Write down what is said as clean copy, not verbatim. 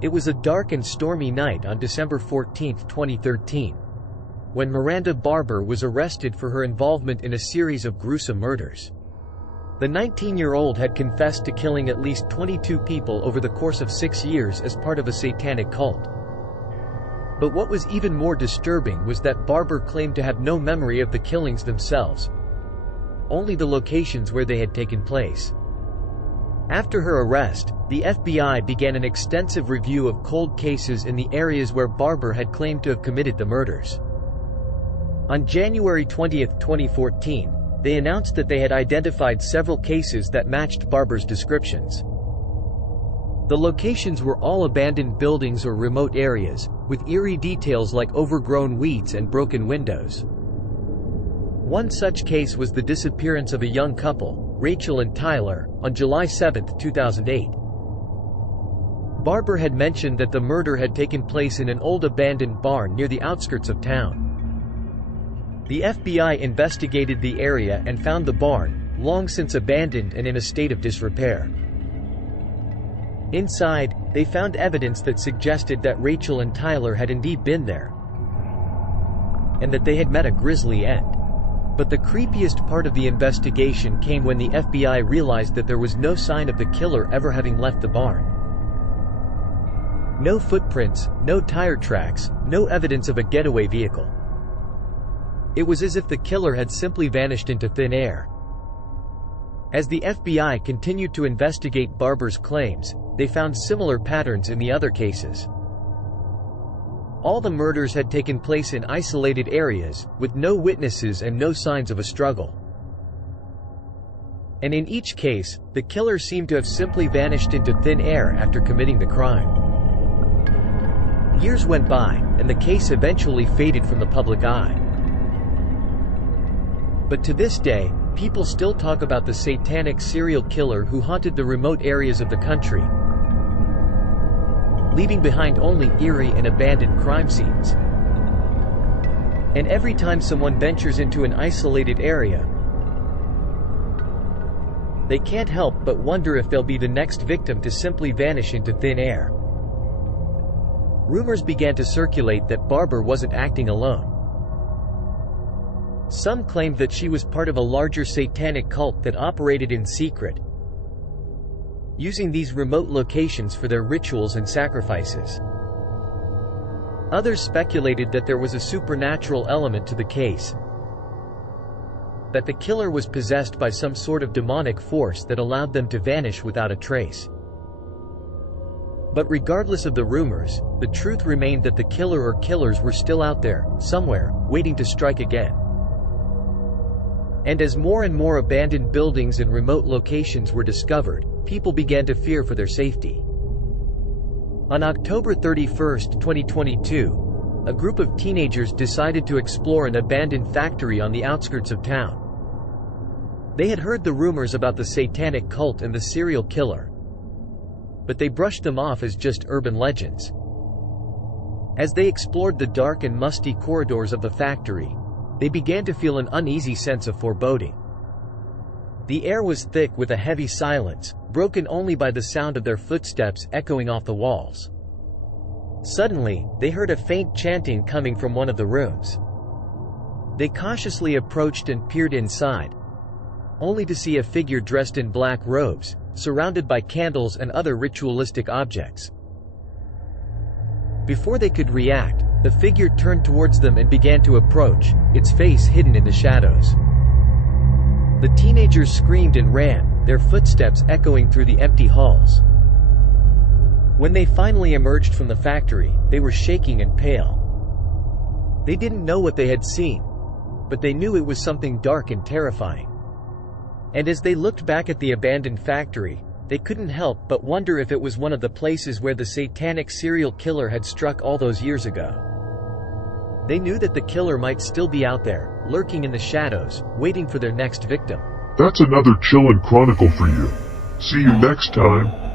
It was a dark and stormy night on December 14, 2013, when Miranda Barbour was arrested for her involvement in a series of gruesome murders. The 19-year-old had confessed to killing at least 22 people over the course of 6 years as part of a satanic cult. But what was even more disturbing was that Barbour claimed to have no memory of the killings themselves, only the locations where they had taken place. After her arrest, the FBI began an extensive review of cold cases in the areas where Barbour had claimed to have committed the murders. On January 20, 2014, they announced that they had identified several cases that matched Barbour's descriptions. The locations were all abandoned buildings or remote areas, with eerie details like overgrown weeds and broken windows. One such case was the disappearance of a young couple, Rachel and Tyler, on July 7, 2008. Barbour had mentioned that the murder had taken place in an old abandoned barn near the outskirts of town. The FBI investigated the area and found the barn, long since abandoned and in a state of disrepair. Inside, they found evidence that suggested that Rachel and Tyler had indeed been there, and that they had met a grisly end. But the creepiest part of the investigation came when the FBI realized that there was no sign of the killer ever having left the barn. No footprints, no tire tracks, no evidence of a getaway vehicle. It was as if the killer had simply vanished into thin air. As the FBI continued to investigate Barbour's claims, they found similar patterns in the other cases. All the murders had taken place in isolated areas, with no witnesses and no signs of a struggle. And in each case, the killer seemed to have simply vanished into thin air after committing the crime. Years went by, and the case eventually faded from the public eye. But to this day, people still talk about the satanic serial killer who haunted the remote areas of the country, leaving behind only eerie and abandoned crime scenes. And every time someone ventures into an isolated area, they can't help but wonder if they'll be the next victim to simply vanish into thin air. Rumors began to circulate that Barbour wasn't acting alone. Some claimed that she was part of a larger satanic cult that operated in secret, using these remote locations for their rituals and sacrifices. Others speculated that there was a supernatural element to the case, that the killer was possessed by some sort of demonic force that allowed them to vanish without a trace. But regardless of the rumors, the truth remained that the killer or killers were still out there, somewhere, waiting to strike again. And as more and more abandoned buildings and remote locations were discovered, people began to fear for their safety. On October 31, 2022, a group of teenagers decided to explore an abandoned factory on the outskirts of town. They had heard the rumors about the satanic cult and the serial killer, but they brushed them off as just urban legends. As they explored the dark and musty corridors of the factory, they began to feel an uneasy sense of foreboding. The air was thick with a heavy silence, broken only by the sound of their footsteps echoing off the walls. Suddenly, they heard a faint chanting coming from one of the rooms. They cautiously approached and peered inside, only to see a figure dressed in black robes, surrounded by candles and other ritualistic objects. Before they could react, the figure turned towards them and began to approach, its face hidden in the shadows. The teenagers screamed and ran, their footsteps echoing through the empty halls. When they finally emerged from the factory, they were shaking and pale. They didn't know what they had seen, but they knew it was something dark and terrifying. And as they looked back at the abandoned factory, they couldn't help but wonder if it was one of the places where the satanic serial killer had struck all those years ago. They knew that the killer might still be out there, lurking in the shadows, waiting for their next victim. That's another chillin' chronicle for you. See you next time.